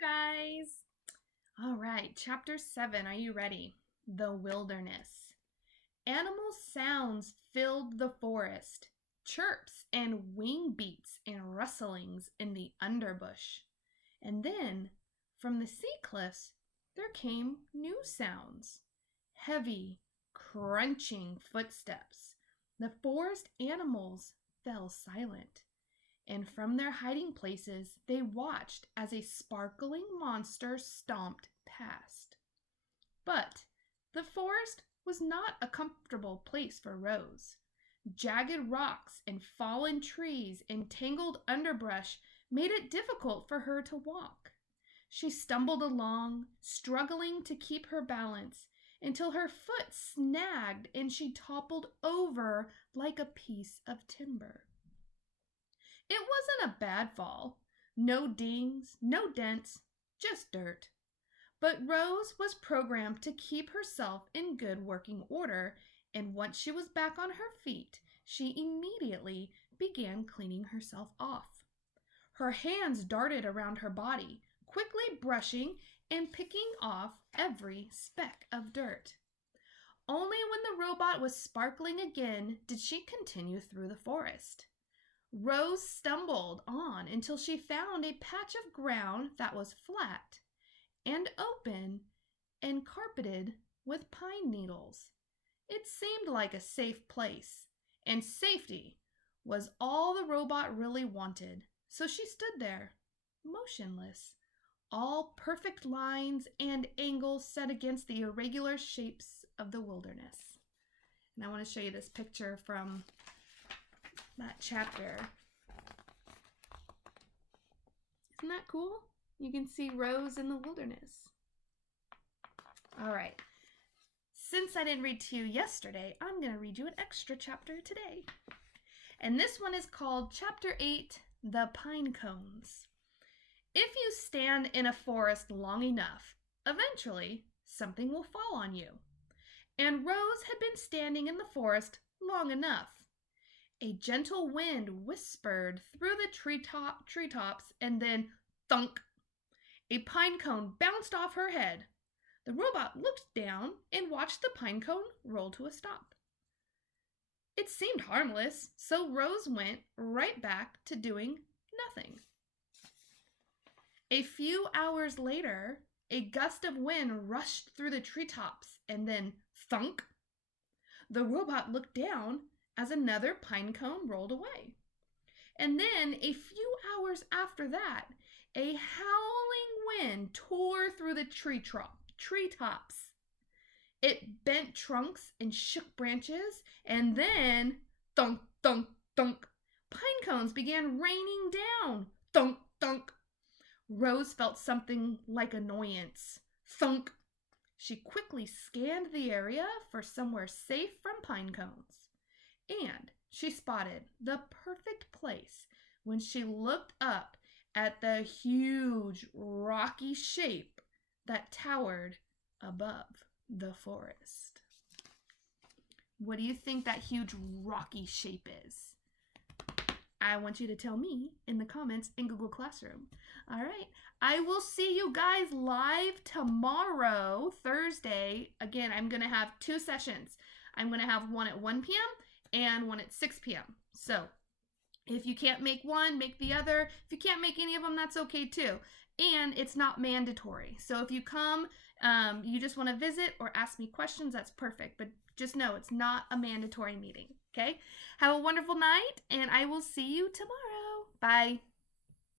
guys. All right, chapter 7. Are you ready? The wilderness. Animal sounds filled the forest, chirps and wing beats and rustlings in the underbush. And then, from the sea cliffs, there came new sounds. Heavy, crunching footsteps. The forest animals fell silent, and from their hiding places they watched as a sparkling monster stomped past. But the forest was not a comfortable place for Rose. Jagged rocks and fallen trees and tangled underbrush made it difficult for her to walk. She stumbled along, struggling to keep her balance, until her foot snagged and she toppled over like a piece of timber. It wasn't a bad fall. No dings, no dents, just dirt. But Rose was programmed to keep herself in good working order, and once she was back on her feet, she immediately began cleaning herself off. Her hands darted around her body, quickly brushing and picking off every speck of dirt. Only when the robot was sparkling again did she continue through the forest. Rose stumbled on until she found a patch of ground that was flat and open and carpeted with pine needles. It seemed like a safe place, and safety was all the robot really wanted. So she stood there, motionless, all perfect lines and angles set against the irregular shapes of the wilderness. And I want to show you this picture from that chapter. Isn't that cool? You can see Rose in the wilderness. All right. Since I didn't read to you yesterday, I'm going to read you an extra chapter today. And this one is called Chapter 8, The Pinecones. If you stand in a forest long enough, eventually something will fall on you. And Rose had been standing in the forest long enough. A gentle wind whispered through the treetops, and then thunk! A pine cone bounced off her head. The robot looked down and watched the pine cone roll to a stop. It seemed harmless, so Rose went right back to doing nothing. A few hours later, a gust of wind rushed through the treetops, and then thunk! The robot looked down as another pine cone rolled away. And then, a few hours after that, a howling wind tore through the treetops. It bent trunks and shook branches, and then, thunk, thunk, thunk, pine cones began raining down. Thunk, thunk. Rose felt something like annoyance. Thunk. She quickly scanned the area for somewhere safe from pine cones. And she spotted the perfect place when she looked up at the huge rocky shape that towered above the forest. What do you think that huge rocky shape is? I want you to tell me in the comments in Google Classroom. All right. I will see you guys live tomorrow, Thursday. Again, I'm going to have 2 sessions. I'm going to have one at 1 p.m. and one at 6 p.m. So if you can't make one, make the other. If you can't make any of them, that's okay too. And it's not mandatory. So if you come, you just want to visit or ask me questions, that's perfect. But just know it's not a mandatory meeting, okay? Have a wonderful night, and I will see you tomorrow. Bye.